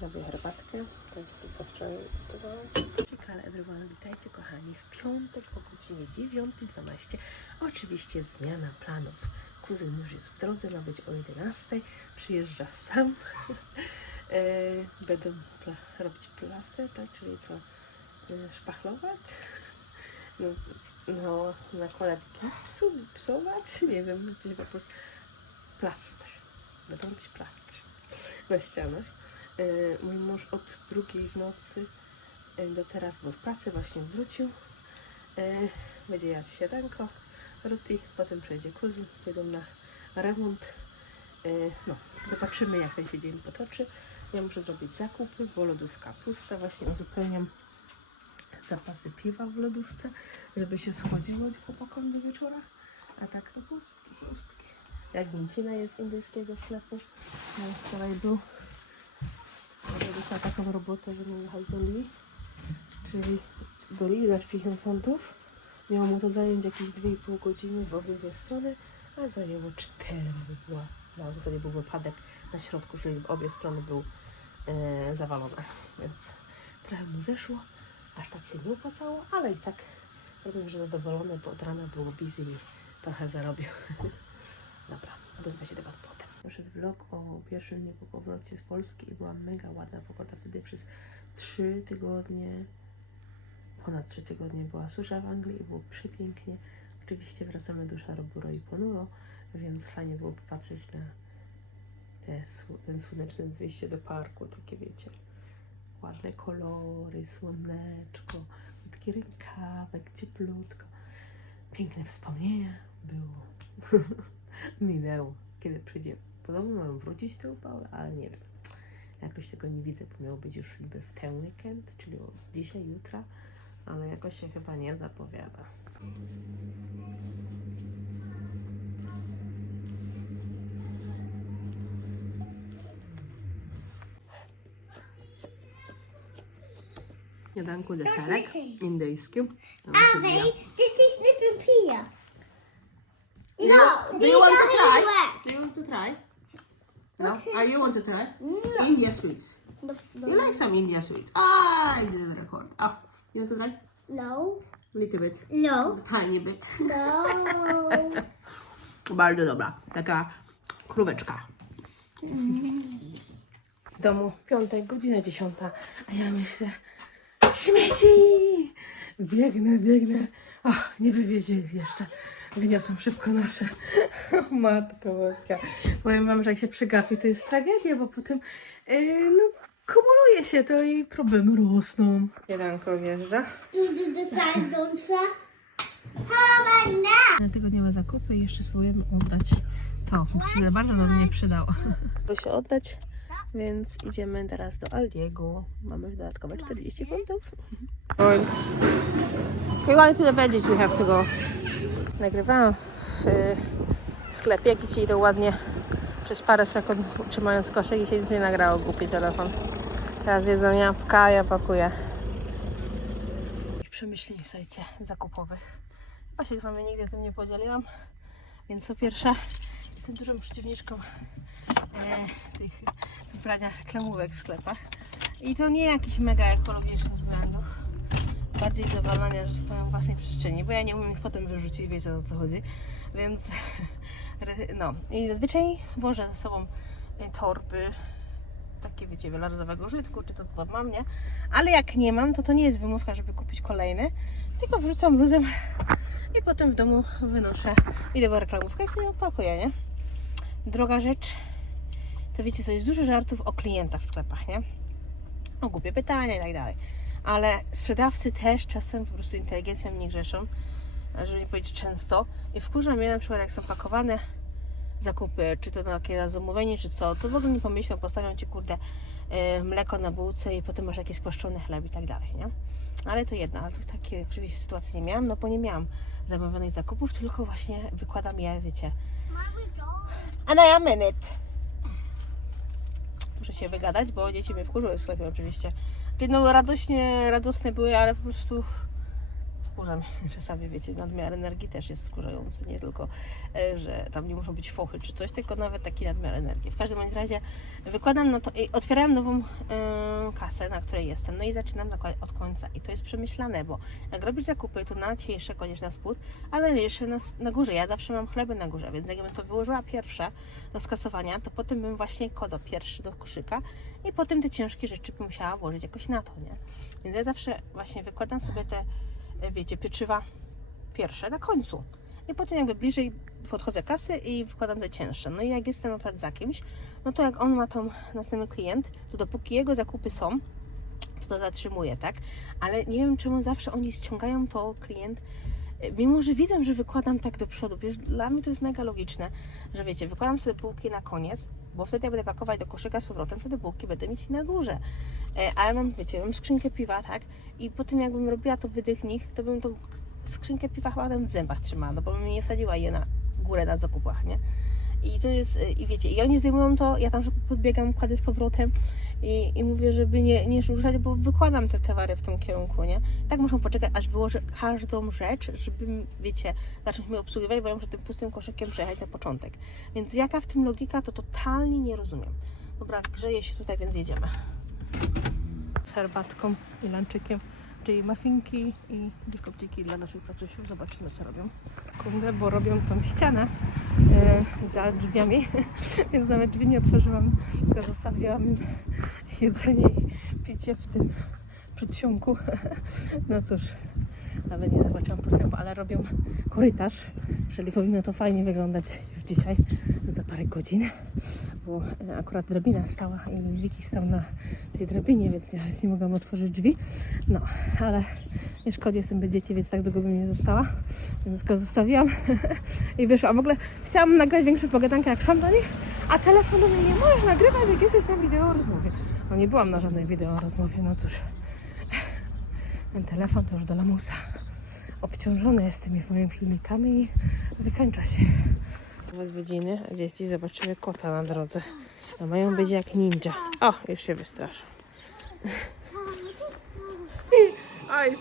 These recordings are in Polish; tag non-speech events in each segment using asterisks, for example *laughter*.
Robię herbatkę. To jest to, co wczoraj gotowałam. Hello everyone, witajcie kochani w piątek o godzinie 9.12. Oczywiście zmiana planów. Kuzyn już jest w drodze, ma być o 11.00. Przyjeżdża sam. *laughs* E, Będę robić plaster, tak? Czyli co? e, Szpachlować? No, no nakładać gipsu, psować? Nie wiem, po prostu. Plaster. Będę robić plaster na ścianach. E, Mój mąż od drugiej w nocy e, do teraz był w pracy, właśnie wrócił. E, Będzie jadł śniadanko, roti, potem przejdzie kuzyn, jedą na remont. No, zobaczymy jak ten się dzień potoczy. Ja muszę zrobić zakupy, bo lodówka pusta. Właśnie uzupełniam zapasy piwa w lodówce, żeby się schodziło chłopakom do wieczora. A tak to pustki, pustki. Jak mięcina jest indyjskiego sklepu. No, wczoraj był. Robiła taką robotę, że miał jechać do Lee, czyli do Lee za 50 funtów. Miało mu to zająć jakieś 2,5 godziny w obie dwie strony, a zajęło 4 by była. No, w zasadzie był wypadek na środku, czyli obie strony był e, zawalone, więc trochę mu zeszło, aż tak się nie opłacało, ale i tak rozumiem, że zadowolony, bo od rana było busy i trochę zarobił. *laughs* Dobra, odezwę się potem. Poszedł vlog o pierwszym dniu po powrocie z Polski i była mega ładna pogoda. Wtedy przez 3 tygodnie, ponad 3 tygodnie była susza w Anglii i było przepięknie. Oczywiście wracamy do szaro-buro i ponuro, więc fajnie było popatrzeć na te, ten słoneczne wyjście do parku, takie wiecie, ładne kolory, słoneczko, krótki rękawek, cieplutko. Piękne wspomnienia było. *laughs* Minęło, kiedy przyjdzie. Podobno mam wrócić te upały, ale nie wiem. Jakoś tego nie widzę, bo miało być już niby w ten weekend, czyli od dzisiaj, jutra, ale jakoś się chyba nie zapowiada. Śniadanku deserek indyjski. Okay, this is. You No, do you want to try? Do you want to try? No? Okay. Are you want to try? No. India sweets. No. You like some India sweets? Ah, I didn't record. Ah, you want to try? No. Little bit. No. Tiny bit. No. *laughs* Bardzo dobra. Taka króweczka. W domu piątek, godzina dziesiąta, a ja myślę, śmieci! Biegnę, biegnę. Ach, nie wywieźli jeszcze. Wyniosą szybko nasze. *laughs* Matko boska. Powiem wam, że jak się przegapi, to jest tragedia, bo potem yy, no, kumuluje się to i problemy rosną. Jedanko wjeżdża. Do. How about now? Na tygodniowe zakupy i jeszcze spróbujemy oddać to, bo się za bardzo nam nie przydało. *laughs* Muszę się oddać, więc idziemy teraz do Aldiego. Mamy już dodatkowe 40 funtów. We going to the veggies we have to go. Nagrywałam w y, sklepie, ci idą ładnie przez parę sekund trzymając koszyk i się nic nie nagrało, głupi telefon. Teraz jedzą jabłka, ja pakuję. Przemyśleń, słuchajcie, zakupowych. Właśnie z wami nigdy tym nie podzieliłam. Więc po pierwsze, jestem dużą przeciwniczką e, tych wybrania reklamówek w sklepach. I to nie jakichś mega ekologicznych względów. Bardziej zawalania, że powiem, własnej przestrzeni, bo ja nie umiem ich potem wyrzucić, wiecie o co chodzi. Więc *laughs* no. I zazwyczaj wożę ze sobą e, torby takie wiecie, wielorazowego użytku, czy to co tam mam, nie? Ale jak nie mam, to to nie jest wymówka, żeby kupić kolejny, tylko wrzucam luzem i potem w domu wynoszę, idę w reklamówkę i sobie opakuję, nie? Droga rzecz, to wiecie co, jest dużo żartów o klientach w sklepach, nie? O głupie pytania i tak dalej. Ale sprzedawcy też czasem po prostu inteligencją nie grzeszą, żeby nie powiedzieć często. I wkurza mnie na przykład, jak są pakowane zakupy, czy to na takie zamówienie, czy co, to w ogóle nie pomyślą, postawią Ci, kurde, yy, mleko na bułce i potem masz jakiś spłaszczony chleb i tak dalej, nie? Ale to jedna, ale to takiej oczywiście sytuacji nie miałam, no bo nie miałam zamówionych zakupów, tylko właśnie wykładam je, wiecie. And I am in it. Muszę się wygadać, bo dzieci mnie wkurzyły w sklepie oczywiście. No radośnie, radosne były, ale po prostu *laughs* czasami, wiecie, nadmiar energii też jest skurzający, nie tylko, e, że tam nie muszą być fochy czy coś, tylko nawet taki nadmiar energii. W każdym razie wykładam, no to i nową e, kasę, na której jestem, no i zaczynam od końca i to jest przemyślane, bo jak robisz zakupy, to na cieńsze kładziesz na spód, a najlżejsze na, na górze. Ja zawsze mam chleby na górze, więc jakbym to wyłożyła pierwsze do skasowania, to potem bym właśnie kładła pierwszy do koszyka i potem te ciężkie rzeczy bym musiała włożyć jakoś na to, nie? Więc ja zawsze właśnie wykładam sobie te, wiecie, pieczywa pierwsze na końcu. I potem jakby bliżej podchodzę kasy i wykładam te cięższe. No i jak jestem na przykład za kimś, no to jak on ma tam następny klient, to dopóki jego zakupy są, to to zatrzymuje, tak? Ale nie wiem czemu zawsze oni ściągają to klient, e, mimo że widzę, że wykładam tak do przodu, wiesz, dla mnie to jest mega logiczne, że wiecie, wykładam sobie półki na koniec, bo wtedy jak będę pakować do koszyka z powrotem, wtedy półki będę mieć na górze. E, A ja mam, wiecie, mam skrzynkę piwa, tak? I po tym jakbym robiła to wydych nich, to bym tą skrzynkę piwa chyba tam w zębach trzymała, no bo bym nie wsadziła je na górę na zakupach, nie? I to jest, e, i wiecie, i oni zdejmują to, ja tam podbiegam, kładę z powrotem i, i mówię, żeby nie, nie ruszać, bo wykładam te towary w tym kierunku, nie? Tak muszą poczekać, aż wyłożę każdą rzecz, żeby, wiecie, zacząć mnie obsługiwać, bo ja muszę tym pustym koszykiem przejechać na początek. Więc jaka w tym logika, to totalnie nie rozumiem. Dobra, grzeje się tutaj, więc jedziemy. Z herbatką i lanczykiem, czyli muffinki i biszkopciki dla naszych pracusiów. Zobaczymy, co robią. Kundę, bo robią tą ścianę e, za drzwiami, *laughs* więc nawet drzwi nie otworzyłam, tylko zostawiłam jedzenie i picie w tym przedsionku. *laughs* No cóż, nawet nie zobaczyłam postępu, ale robią korytarz, czyli powinno to fajnie wyglądać dzisiaj, za parę godzin, bo e, akurat drabina stała i Wiki stał na tej drabinie, więc nawet nie mogłam otworzyć drzwi. No, ale nie szkodzi, jestem bez dzieci, więc tak długo bym nie została, więc go zostawiłam *laughs* i wyszła. A w ogóle chciałam nagrać większą pogadankę jak szłam a telefon do mnie nie możesz nagrywać, jak jesteś na wideo rozmowie. No nie byłam na żadnej wideo rozmowie, no cóż. Ten telefon to już do lamusa. Obciążony jest tymi moimi filmikami i wykończa się. Odwiedziny, a dzieci zobaczyły kota na drodze. A mają być jak ninja. O, już się wystraszą. I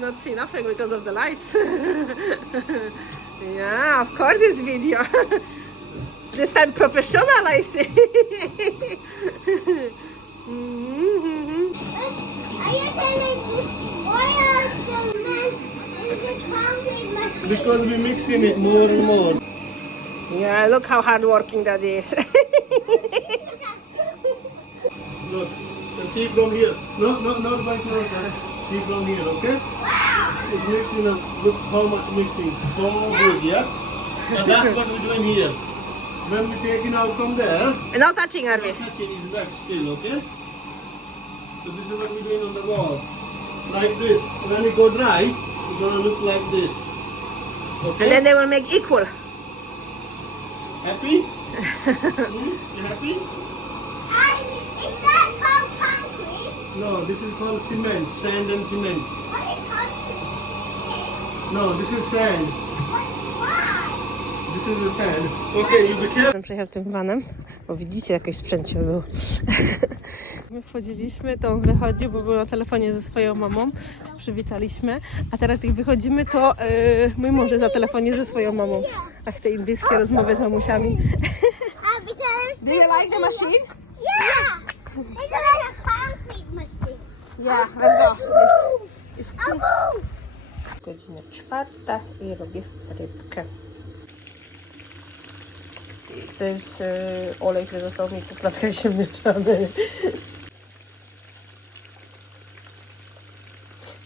not see nothing because of the lights. *laughs* yeah, of course it's video. *laughs* This time professional, I see. Mhm. Because we mixing it more and more. Yeah, look how hardworking that is. *laughs* Look, and see from here. No, no, not by closer. See eh? from here, okay? Wow. It's mixing up. Look how much mixing. So good, yeah? And that's what we're doing here. When we take it out from there, no touching, Arvi. touching is wet still, okay? So this is what we're doing on the wall. Like this. When it go dry, it's gonna look like this. Okay? And then they will make equal. Happy? hmm? You happy? And is that called concrete? No, this is called cement, sand and cement. What is concrete? No, this is sand. What, why? This is the sand. Okay, you be careful. Przejechał tym vanem, bo widzicie, jakiś sprzęcie był. *laughs* My wchodziliśmy, to on wychodził, bo był na telefonie ze swoją mamą. Się przywitaliśmy. A teraz jak wychodzimy, to yy, mój mąż jest na telefonie ze swoją mamą. Ach, te indyjskie rozmowy z mamusiami. *laughs* Do you like the machine? yeah, it's like a concrete machine. Yeah, let's go. It's, it's. Godzina czwarta i robię rybkę. To jest e, olej, który został mi po plackach *laughs* się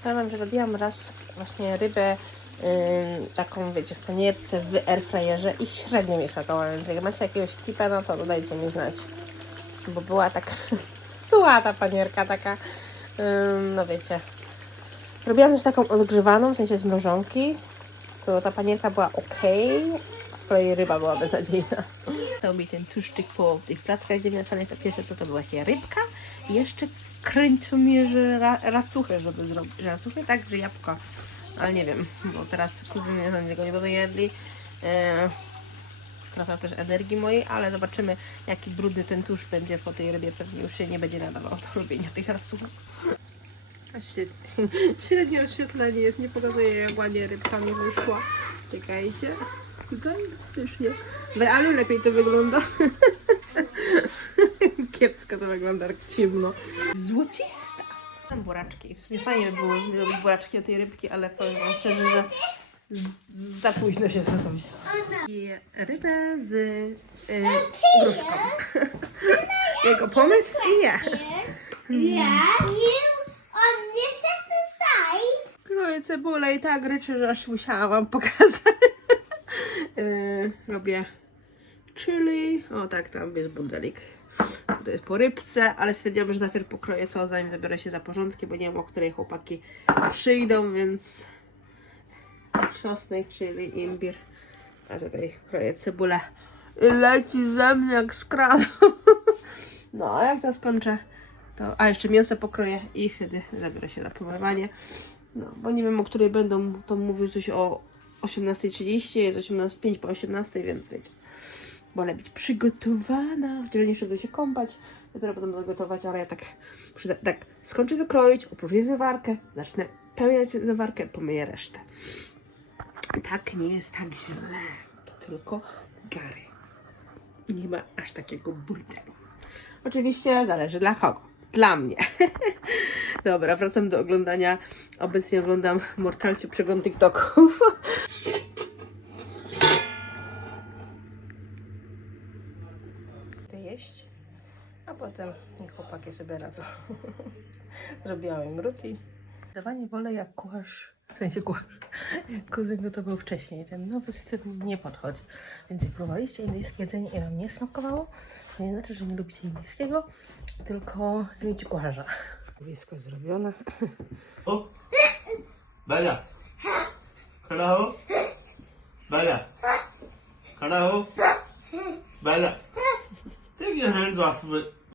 mieszany. Powiem, że robiłam raz właśnie rybę ym, taką, wiecie, w panierce w airfryerze i średnio mi smakowała, więc jak macie jakiegoś tipa, no to dodajcie mi znać. Bo była taka *laughs* suła ta panierka, taka, ym, no wiecie, Robiłam też taką odgrzewaną, w sensie z mrożonki. To ta panierka była ok, z kolei ryba była beznadziejna. Stał mi ten tłuszczyk po tych plackach ziemniaczanych. To pierwsze co to była się rybka i jeszcze kręcił mnie, że ra, racuchy, żeby zrobić. Że racuchy? Tak, że jabłko. Ale nie wiem, bo teraz kuzyny za tego nie będą jedli. E, też energii mojej, ale zobaczymy jaki brudny ten tłuszcz będzie po tej rybie. Pewnie już się nie będzie nadawał do robienia tych racuchów. A *laughs* średnie, oświetlenie jest, nie pokazuje jak ładnie rybka mi wyszła. Czekajcie. Gigantycznie. W realu lepiej to wygląda. *laughs* Kiepsko to wygląda, jak ciemno. Złocista. Mam buraczki i w sumie fajnie by było zrobić buraczki o tej rybki, ale powiem wam szczerze, że za późno się za to wzięło. I rybę z y, gruszką. *laughs* Jego pomysł i ja. Yeah. You on this side. Kroję cebulę i tak ryczy, że aż musiałam wam pokazać. Yy, *laughs* robię chili. O tak, tam jest bundelik. To jest po rybce, ale stwierdziłam, że najpierw pokroję to, zanim zabiorę się za porządki, bo nie wiem, o której chłopaki przyjdą, więc czosnek, chili, imbir. A tutaj kroję cebulę. I leci ze mnie jak z kranu. *laughs* No, a jak to skończę, to... A, jeszcze mięso pokroję i wtedy zabiorę się za pomywanie. No, bo nie wiem, o której będą, to mówił coś o 18.30, jest 18, 5 po 18, więc wiecie. Wolę być przygotowana, chociaż nie szedłem się kąpać, dopiero potem będę gotować, ale ja tak, przyda, tak skończę to kroić, opróżnię zawarkę, zacznę pełniać zawarkę, pomyję resztę. Tak nie jest tak źle, to tylko gary. Nie ma aż takiego burdelu. Oczywiście zależy dla kogo. Dla mnie. *laughs* Dobra, wracam do oglądania. Obecnie oglądam Mortalcie przegląd TikToków. *laughs* To jeść, a potem niech chłopaki sobie radzą. Zrobiłam im ruti. Dawanie wolę jak kucharz, w sensie kucharz, jak kuzyn gotował wcześniej. Ten nowy styl nie podchodzi. Więc jak próbowaliście indyjskie jedzenie i wam nie smakowało, to nie znaczy, że nie lubicie indyjskiego, tylko zmieńcie kucharza. Blisko zrobione. O! Daria! Khada ho! Daria! Khada ho! Daria! Take your hands off of it.